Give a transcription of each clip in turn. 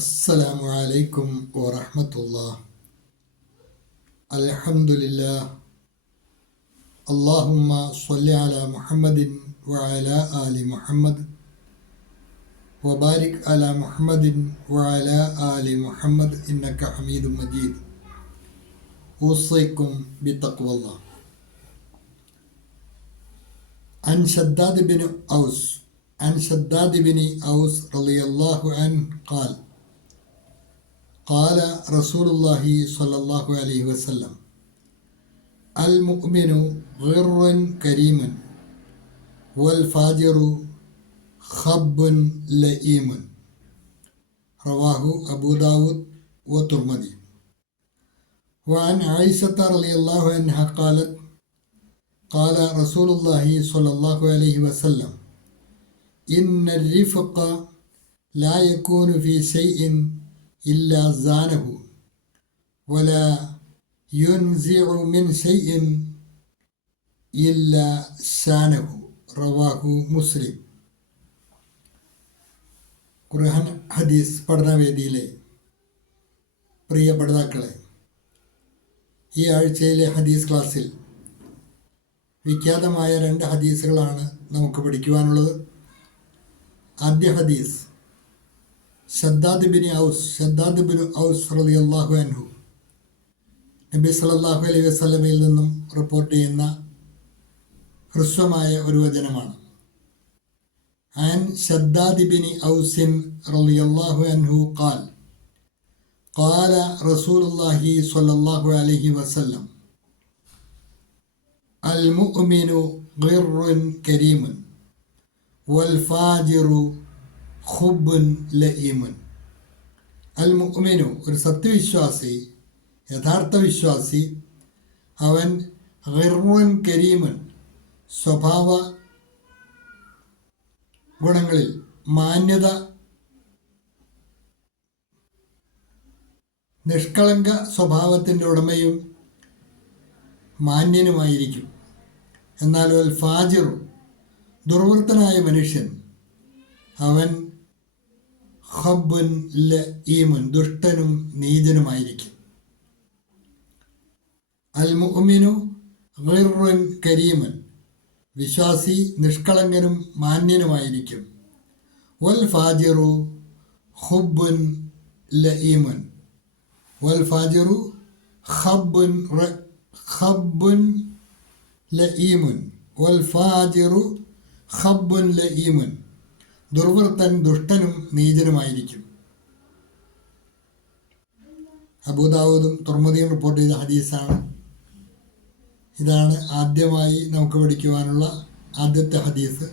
السلام عليكم ورحمة الله. الحمد لله. اللهم صل على محمد وعلى آل محمد وبارك على محمد وعلى آل محمد إنك حميد مجيد. أوصيكم بتقوى الله. عن شداد بن أوس رضي الله عنه قال قال رسول الله صلى الله عليه وسلم: المؤمن غر كريم والفاجر خب لئيم. رواه أبو داود والترمذي. وعن عائشة رضي الله عنها قالت قال رسول الله صلى الله عليه وسلم: إن الرفق لا يكون في شيء إلا زانه ولا ينزع من شيء إلا شانه. റവാഹു മുസ്ലിം. ഖുർആൻ ഹദീസ് പഠനവേദിയിലെ പ്രിയ പഠിതാക്കളെ, ഈ ആഴ്ചയിലെ ഹദീസ് ക്ലാസ്സിൽ വിഖ്യാതമായ 2 ഹദീസുകളാണ് നമുക്ക് പഠിക്കുവാനുള്ളത്. ആദ്യ ഹദീസ് ഷദ്ദാദ് ബിൻ ഔസ് റളിയല്ലാഹു അൻഹു നബി സല്ലല്ലാഹു അലൈഹി വസല്ലമയിൽ നിന്നും റിപ്പോർട്ട് ചെയ്യുന്ന ഹ്രസ്വമായ ഒരു വചനമാണ്. عن شداد بن أوس رضي الله عنه قال قال رسول الله صلى الله عليه وسلم: المؤمن غر كريم والفاجر خب لئيم. അൽ മുഅ്മിനു, ഒരു സത്യവിശ്വാസി, യഥാർത്ഥ വിശ്വാസി, അവൻ ഗിർറുൻ കരീമുൻ, സ്വഭാവ ഗുണങ്ങളിൽ മാന്യത, നിഷ്കളങ്ക സ്വഭാവത്തിൻ്റെ ഉടമയും മാന്യനുമായിരിക്കും. എന്നാൽ അൽ ഫാജിറു, ദുർവൃത്തനായ മനുഷ്യൻ, അവൻ ഖബ്ബുൻ ലഈമുൻ, ദുഷ്ടനും നീചനുമായിരിക്കും. അൽ മുഅ്മിനു ഗിർറുൻ കരീമുൻ, വിശ്വാസി നിഷ്കളങ്കനും മാന്യനുമായിരിക്കും. വൽ ഫാജിറു ഖബ്ബുൻ ലഈമുൻ, വൽ ഫാജിറു ഖബ്ബുൻ ലഈമുൻ, വൽ ഫാജിറു ഖബ്ബുൻ ലഈമുൻ, ദുർവൃത്തൻ ദുഷ്ടനും നീചനുമായിരിക്കും. അബൂദാവൂദും തുർമുദിയും റിപ്പോർട്ട് ചെയ്ത ഹദീസാണ്. ഇതാണ് ആദ്യമായി നമുക്ക് പഠിക്കുവാനുള്ള ആദ്യത്തെ ഹദീസ്.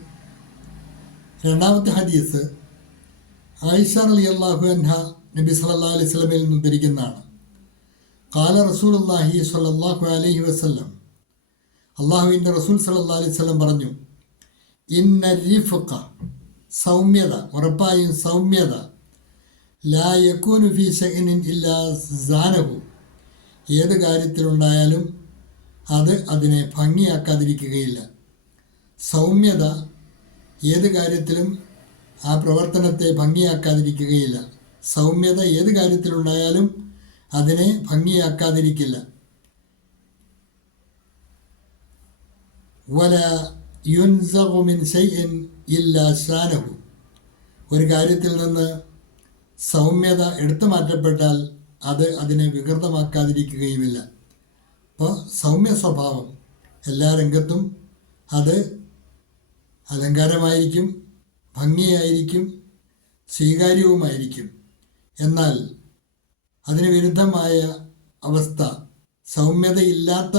രണ്ടാമത്തെ ഹദീസ് ആയിഷ റളിയല്ലാഹു അൻഹ നബി സല്ലല്ലാഹു അലൈഹി വസല്ലമയിൽ നിന്ന് ഉദ്ധരിക്കുന്നതാണ്. ഖാല റസൂലുള്ളാഹി സ്വല്ലല്ലാഹു അലൈഹി വസല്ലം, അല്ലാഹുവിൻ്റെ റസൂൽ സല്ലല്ലാഹു അലൈഹി വസല്ലം പറഞ്ഞു: ഇന്ന റിഫ്ഖ, സൗമ്യത, ഉറപ്പായും സൗമ്യത, ലാ യകൂനു ഫീ ശൈഇൻ ഇല്ലാ സാനഹു, ഏത് കാര്യത്തിലുണ്ടായാലും അത് അതിനെ ഭംഗിയാക്കാതിരിക്കുകയില്ല. സൗമ്യത ഏത് കാര്യത്തിലും ആ പ്രവർത്തനത്തെ ഭംഗിയാക്കാതിരിക്കുകയില്ല. സൗമ്യത ഏത് കാര്യത്തിലുണ്ടായാലും അതിനെ ഭംഗിയാക്കാതിരിക്കില്ല. വല യുൻസഖു മിൻ ശൈഇൻ ഇല്ലാ ശാനഹു, ഒരു കാര്യത്തിൽ നിന്ന് സൗമ്യത എടുത്തു മാറ്റപ്പെട്ടാൽ അത് അതിനെ വികൃതമാക്കാതിരിക്കുകയുമില്ല. അപ്പോൾ സൗമ്യ സ്വഭാവം എല്ലാ രംഗത്തും അത് അലങ്കാരമായിരിക്കും, ഭംഗിയായിരിക്കും, സ്വീകാര്യവുമായിരിക്കും. എന്നാൽ അതിന് വിരുദ്ധമായ അവസ്ഥ, സൗമ്യതയില്ലാത്ത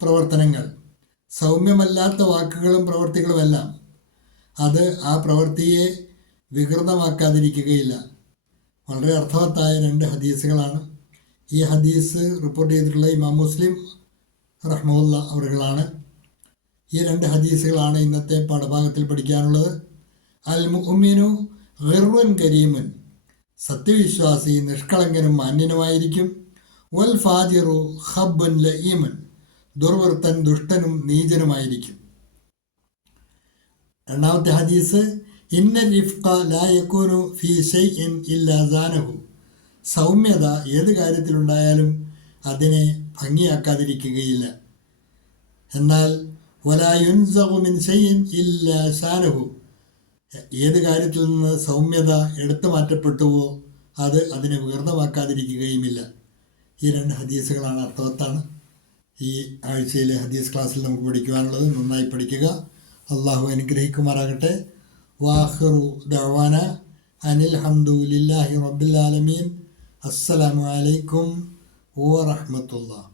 പ്രവർത്തനങ്ങൾ, സൗമ്യമല്ലാത്ത വാക്കുകളും പ്രവൃത്തികളുമെല്ലാം അത് ആ പ്രവൃത്തിയെ വികൃതമാക്കാതിരിക്കുകയില്ല. വളരെ അർത്ഥവത്തായ 2 ഹദീസുകളാണ്. ഈ ഹദീസ് റിപ്പോർട്ട് ചെയ്തിട്ടുള്ള ഇമാം മുസ്ലിം റഹ്മത്തുള്ളാഹി അവറുകളാണ്. ഈ 2 ഹദീസുകളാണ് ഇന്നത്തെ പാഠഭാഗത്തിൽ പഠിക്കാനുള്ളത്. അൽ മുഅ്മിനു ഗിർറുൻ കരീമുൻ, സത്യവിശ്വാസി നിഷ്കളങ്കനും മാന്യനുമായിരിക്കും. വൽ ഫാജിറു ഖബ്ബുൻ ലഈമുൻ, ദുർവൃത്തൻ ദുഷ്ടനും നീചനുമായിരിക്കും. രണ്ടാമത്തെ ഹദീസ് ഇന്ന റിഫ്ക ലാ യകൂനു ഫീ ഷൈഇൻ ഇല്ലാ സാനഹു. സൗമ്യത ഏത് കാര്യത്തിലുണ്ടായാലും അതിനെ ഭംഗിയാക്കാതിരിക്കുകയില്ല. എന്നാൽ വലാ യുൻസഖു മിൻ ഷൈഇൻ ഇല്ലാ സാനഹു. ഏത് കാര്യത്തിൽ നിന്ന് സൗമ്യത എടുത്തു മാറ്റപ്പെട്ടുവോ അത് അതിനെ വികൃതമാക്കാതിരിക്കുകയുമില്ല. ഈ 2 ഹദീസുകളാണ് അർത്ഥവത്താണ്. ഈ ആഴ്ചയിലെ ഹദീസ് ക്ലാസ്സിൽ നമുക്ക് പഠിക്കുവാനുള്ളത്. നന്നായി പഠിക്കുക. അള്ളാഹു അനുഗ്രഹിക്കുമാറാകട്ടെ. വാഖിറു ദഅവാന അനിൽ ഹംദുലില്ലാഹി റബ്ബിൽ ആലമീൻ. അസ്സലാമു അലൈക്കും വറഹ്മത്തുള്ളാഹി.